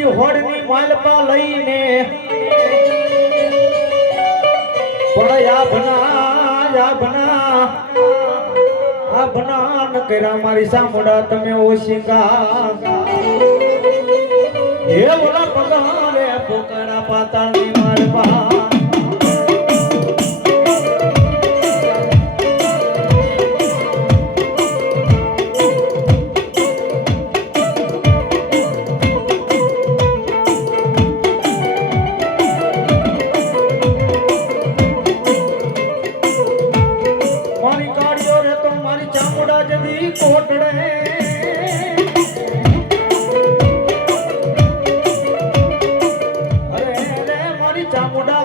મારી હોડની માલપા લઈને પણ આ ભના ન કર્યા મારી સામુડા તમે ઓશિકા હે બોલા પગારે પોકારા પાતાળની માલપા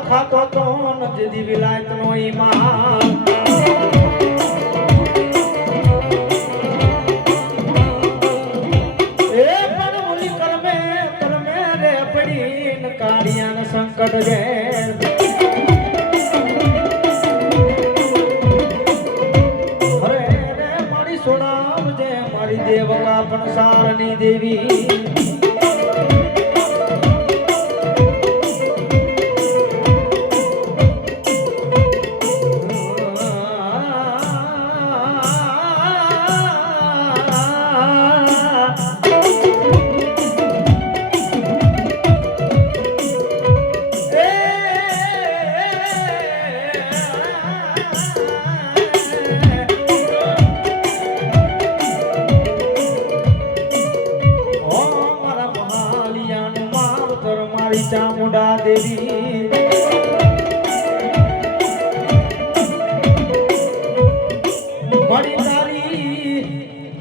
ખાતો તો નજદી વિલાયત નો ઈમાન એ પણ મુનિ કર્મે રે પડી ન કાળિયાન સંકટ જે અરે રે મારી સોનાવજે મારી દેવકા પણ સારની દેવી ચામુંડા દેવી મારી તારી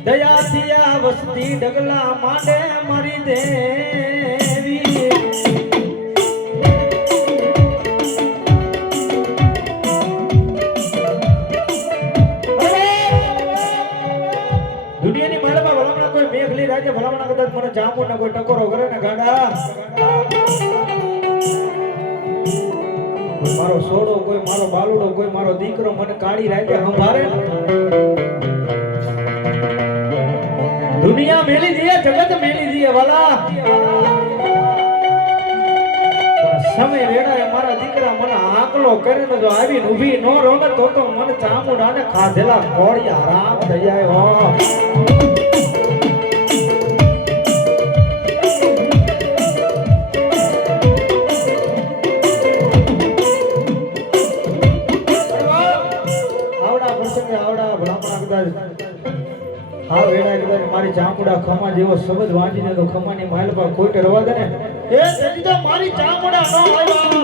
દયાથી આ વસ્તી ડગલા માંડે મારી દેવી દુનિયાની મારામાં ભલામણા કોઈ મેઘલી રાજ્ય ભલામણા કદાચ મને ચામુંડા કોઈ ટકોરો કરે ને ગાડા મારો સોડો કોઈ મારો બાલુડો કોઈ મારો દીકરો મને કાળી રાતે સંભાળે દુનિયા મેલી દીએ જગત મેલી દીએ વાલા સમય વેળાએ મારા દીકરા મને આકલો કરીને જો આવીને ઊભી નો રોમે તો મને ચામુંડાને ખાધેલા કોળિયા હરામ થઈ જાય હો આ વેળા કદાચ મારી ચામુંડા ખમા જેવો શબ્દ વાંચીને તો ખમાની માલપા ખોટ રવા દે ને એ તેથી તો મારી ચામુંડા ન આવ્યા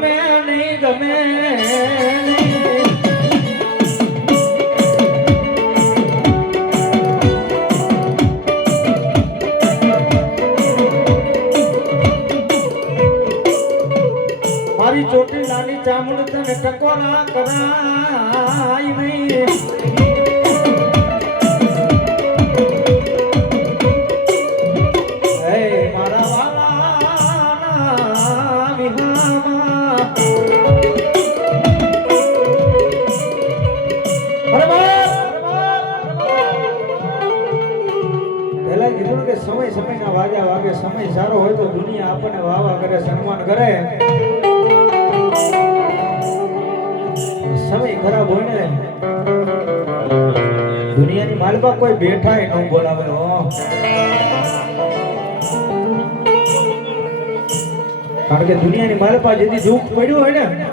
ગમે નહીં ગમે મારી ચોટી નાની ચામુંડ તને ટકોરા કરાય નહીં સમય સમયના વાજા વાગે સમય સારો હોય તો દુનિયા આપણને વાવા કરે સન્માન કરે સમય ખરાબ હોય ને દુનિયાની માલપા કોઈ બેઠા ન બોલાવે કારણ કે દુનિયાની માલપા જેથી દુઃખ પડ્યું હોય ને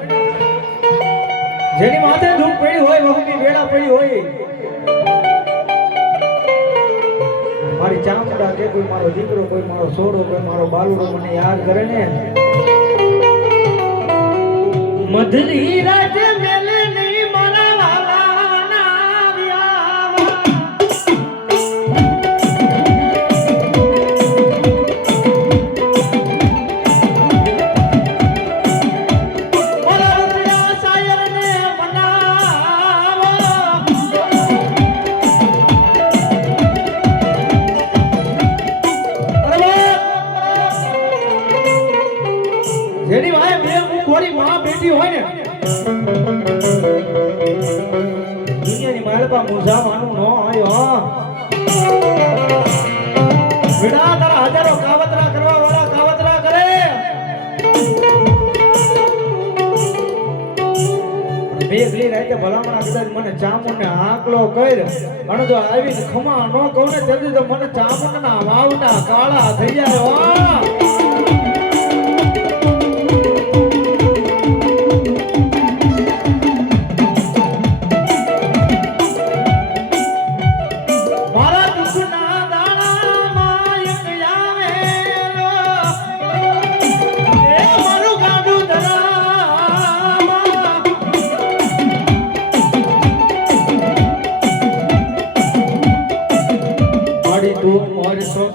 જેની માથે દુઃખ પડ્યું હોય વહુની વેળા પડી હોય મારી ચામડા કે કોઈ મારો દીકરો કોઈ મારો છોડો કોઈ મારો બાલુડો મને યાદ કરે ને મધરી રાત મેલે નહીં મારા વાલાના વ્યાવા મારા રૂપિયા શાયરને મનાવો જેની વાય બે મુખવાળી માં બેઠી હોય ને દુનિયાની માલપા મુઝા માનું ન આયો વિડા તારા હજારો કાવતરા કરવા વાળા કાવતરા કરે બેગલી રાતે ભલામણા કદાચ મને ચામુંડ ને આંકલો કર અને જો આવીને ખમા ન કહું ને તેથી તો મને ચામુંડ ના વાવટા કાળા થઈ જાય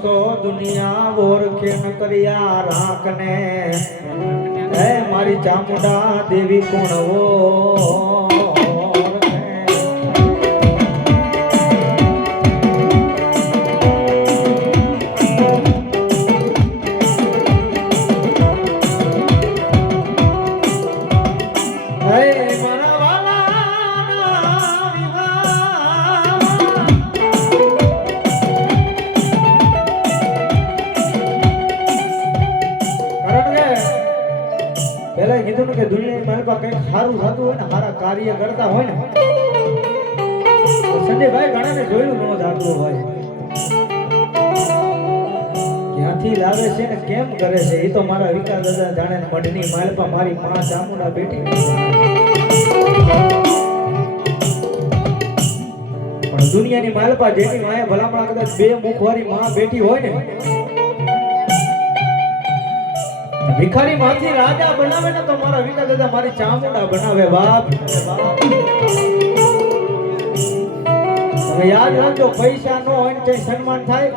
તો દુનિયા ઓળખે ન કર્યા રાખને હે મારી ચામુંડા દેવી કોણ પેલા કીધું ને કે દુનિયાની માલપા કંઈક સારું થતું હોય ને સારા કાર્ય કરતા હોય ને સંજયભાઈ ઘણાને જોયું ન જાતું હોય ક્યાંથી લાવે છે ને કેમ કરે છે એ તો મારા વિકાસ દાદા જાણે ને મઢની માલપા મારી માં ચામુંડા બેઠી પણ દુનિયાની માલપા જેની માએ ભલામણા કદાચ બે મુખવાળી માં બેઠી હોય ને ભિખારી માંથી રાજા બનાવે ને તો મારા વિકા દાદા મારી ચામુંડા બનાવે બાપ તમે યાદ રાખજો પૈસા નો હોય ને સન્માન થાય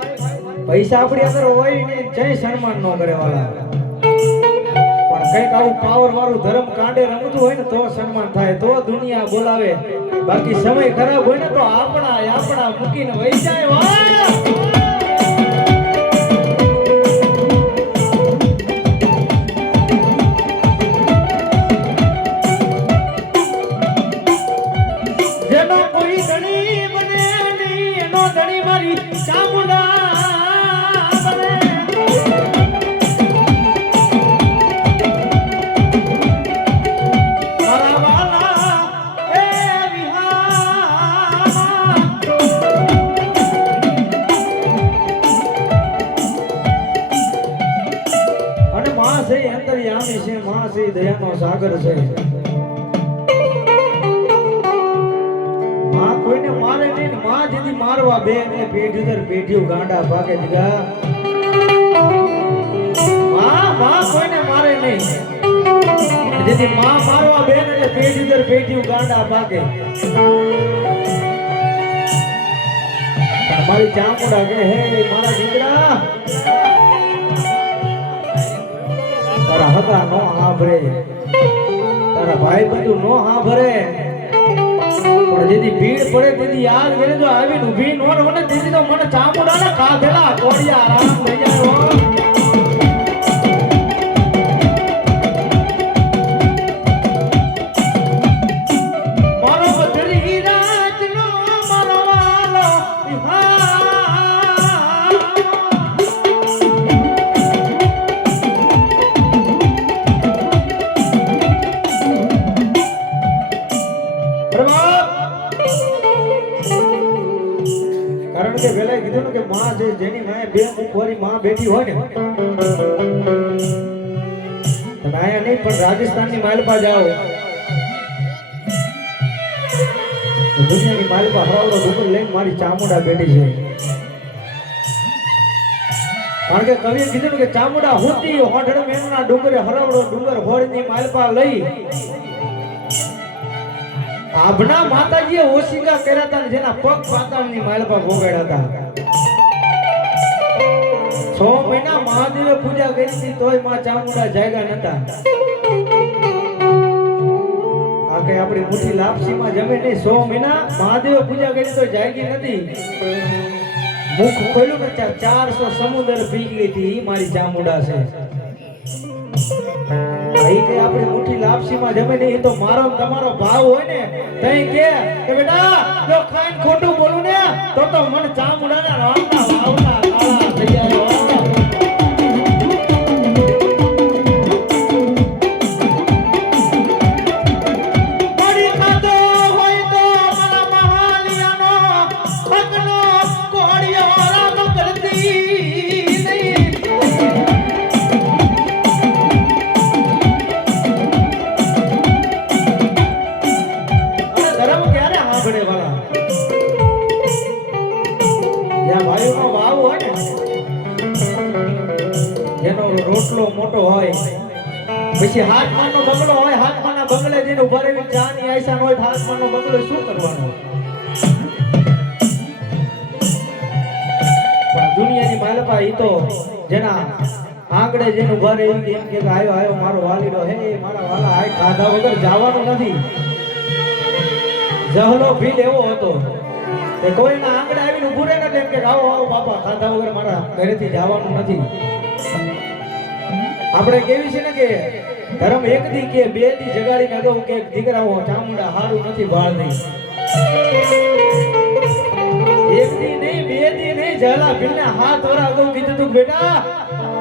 પૈસા આપણી અંદર હોય ને જય સન્માન નો કરે વાળા પણ કઈક આવું પાવર વાળું ધર્મ કાંડે રમતું હોય ને તો સન્માન થાય તો દુનિયા બોલાવે બાકી સમય ખરાબ હોય ને તો આપણા મૂકીને વહી જાય વાહ દયાનો સાગર છે માં કોઈને મારે નહીં માં દીદી મારવા બે ને પેઢી દર પેઢીઓ ગાંડા ભાગે દીગા માં કોઈને મારે નહીં જેથી માં મારવા બેન એટલે પેઢી દર પેઢી ગાંડા પાકે. મારી ચામુંડા કે હે મારા દીકરા તારા હગા નો હાંભરે, તારા ભાઈ બધું નો હાંભરે, પણ જેથી ભીડ પડે તેથી યાદ કરે જો આવીને ઊભી નો રહે તેથી તો મને ચામુંડાના કાઢેલા કોડિયા રામ થઈ જાય. કારણ કે વેલાય કીધું ને કે માં જે જેની માએ બે મુખવારી માં બેઠી હોય ને તમે આયા નહીં પણ રાજસ્થાનની માલપા જાઓ દુનિયાની માલપા હરાવડો ડુંગર લઈને મારી ચામુંડા બેઠી છે. કારણ કે કવિએ કીધું કે ચામુંડા હોતી હોઠડ મેનના ડુંગરે હરાવડો ડુંગર હોળની માલપા લઈ આભના માતાજીએ ઓશિકા કર્યા હતા જેના પગ પાતાળની માલપા ભોગાડ્યા હતા. 6 મહિના મહાદેવે પૂજા કરી હતી તોય માં ચામુંડા જાગ્યા નતા. આ કઈ આપણી મુઠ્ઠી લાપસીમાં જમે નહીં. 100 મહિના મહાદેવે પૂજા કરી તોય જાગી નથી. મુખ ખોલ્યું ને 400 સમુદ્ર પી ગઈ હતી મારી ચામુંડા છે. એ કે આપણી મુઠ્ઠી લાપસીમાં જમે નહીં. તો મારો તમારો ભાવ હોય ને તઈ કે બેટા જો ખાઈને ખોટું બોલું ને તો મને ચામુંડાના રામના વાવના કાળા થઈ જાય. રોટલો મોટો હોય પછી હાથમાંનો બંગલો હોય, હાથમાંના બંગલે જઈને ઉભા રહીને ચા ની આયસા હોય, હાથમાંનો બંગલો શું કરવાનો? પણ દુનિયાની માલપા ઈ તો જેના આંગળે જઈને ઉભા રહી એમ કે આયો આયો મારો વાલીડો, હે મારા વાલા આ ખાધા વગર જવાનું નથી. જહલો ભીલ એવો હતો કે કોઈના આંગળે આવીને ઊભું રહે ને એમ કે આવો આવો બાપા ખાધા વગર મારા ઘરેથી જવાનું નથી. આપણે કેવી છે ને કે ધર્મ એક દી કે બે દી જગાડી ને અગાઉ કે દીકરાઓ ચામુંડા હારું નથી ભાળતી. એક દી નહીં બે દી નહીં જલા ભીલને હાથ વરા અગાઉ કીધું તું બેટા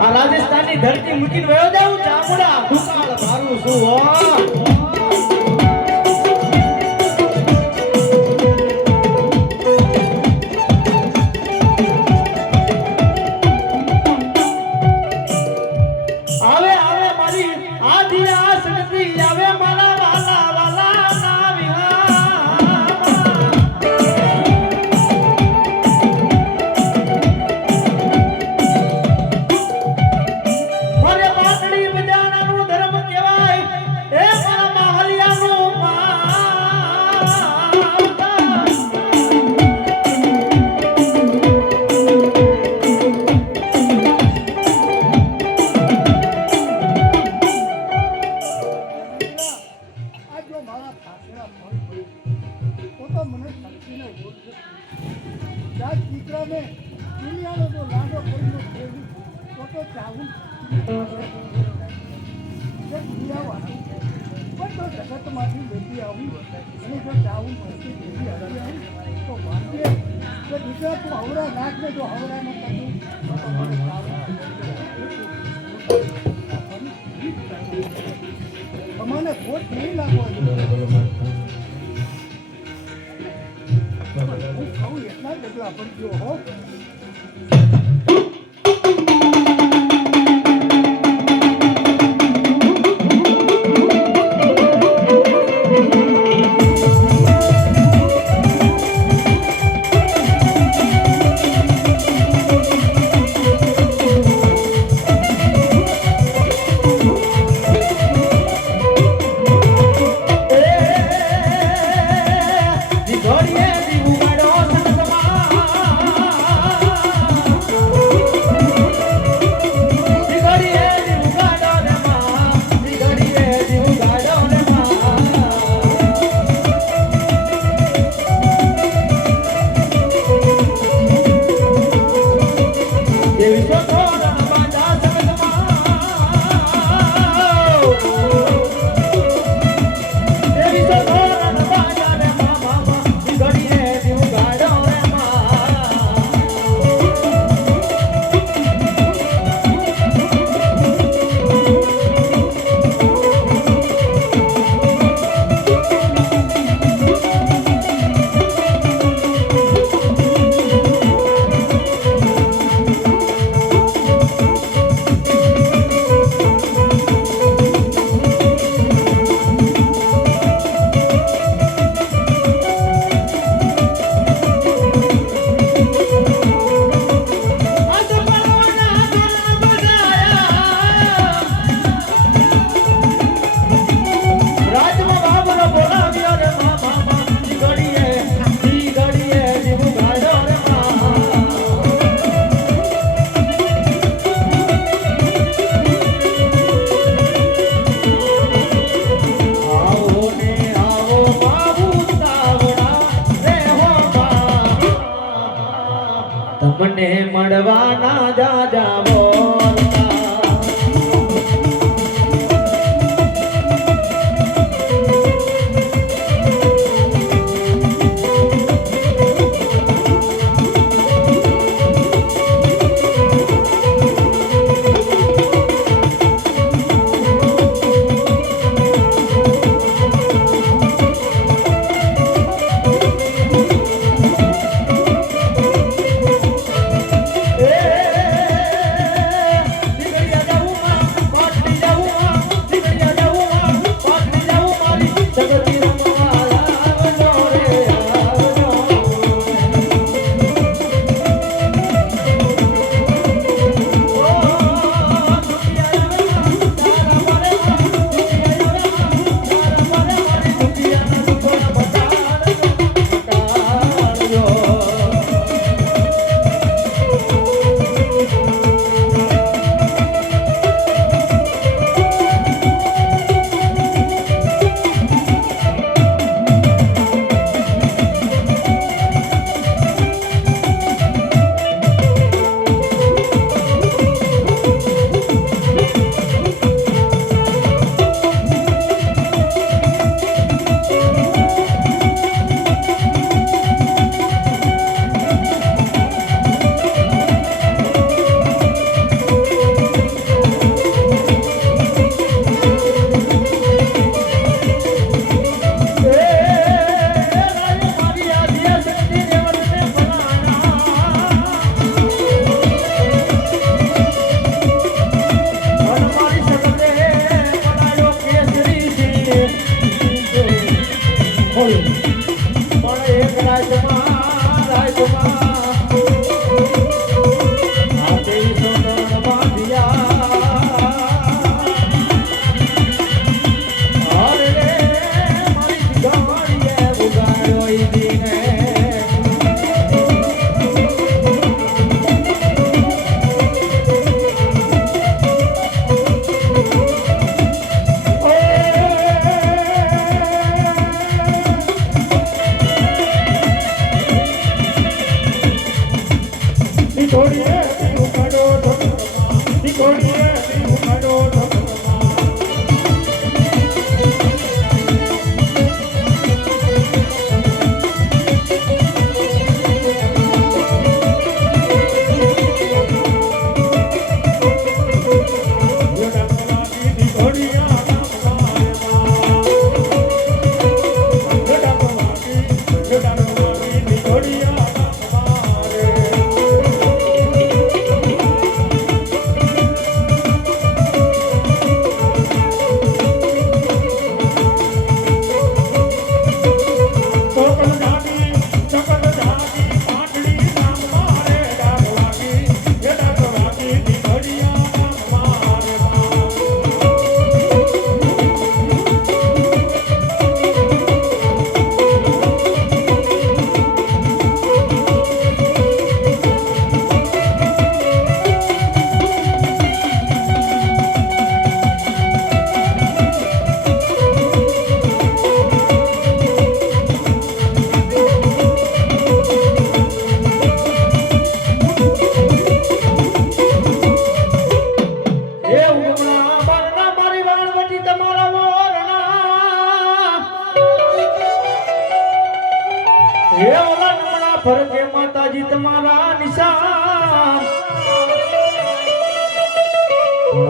આ રાજસ્થાનની ધરતી મૂકીને વયો જાઉં ચામુંડા દુકાળ મારું શું હો. મને ખોટ નહીં લાગવા હું ખાવું એટલા ડગલા પડજો હો. દેવી સોતોરણ બાંધા સંગમાં દેવી સોતોરણ બાંધા રે મામા ઘડીએ દીવ ગાડો રે તમને મળવાના જાજાવો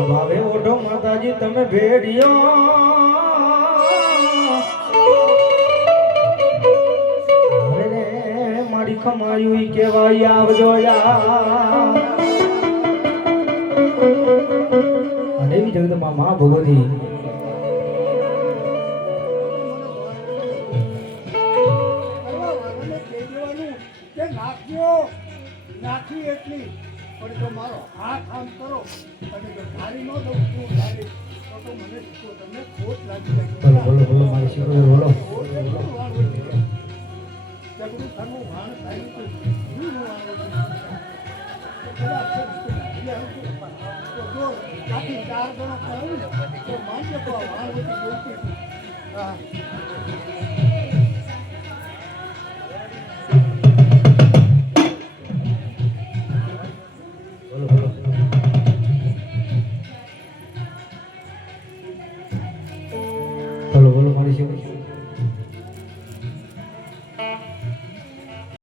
ભાવે ઓઢો માતાજી તમે ભેડિયો અરે રે મારી ખમાયું ઈ કેવાય આવજો યા અને એવી જગદંબા માં ભગવતી કે નાખ્યો નાખી એટલી પણ જો મારો હાથ આમ કરો અને જો ધારી ન દઉં તું ધારી તો મને તમને ખોટ લાગી બોલો બોલો બોલો મારી શીખો બોલો જગડું થનું વાણ થાય તો હું જો આખી 4 ગણો કરાવું ને તો માન્ય વાણ વધી બોલતી હા બોલો બોલો બોલો બોલો મારી શીખો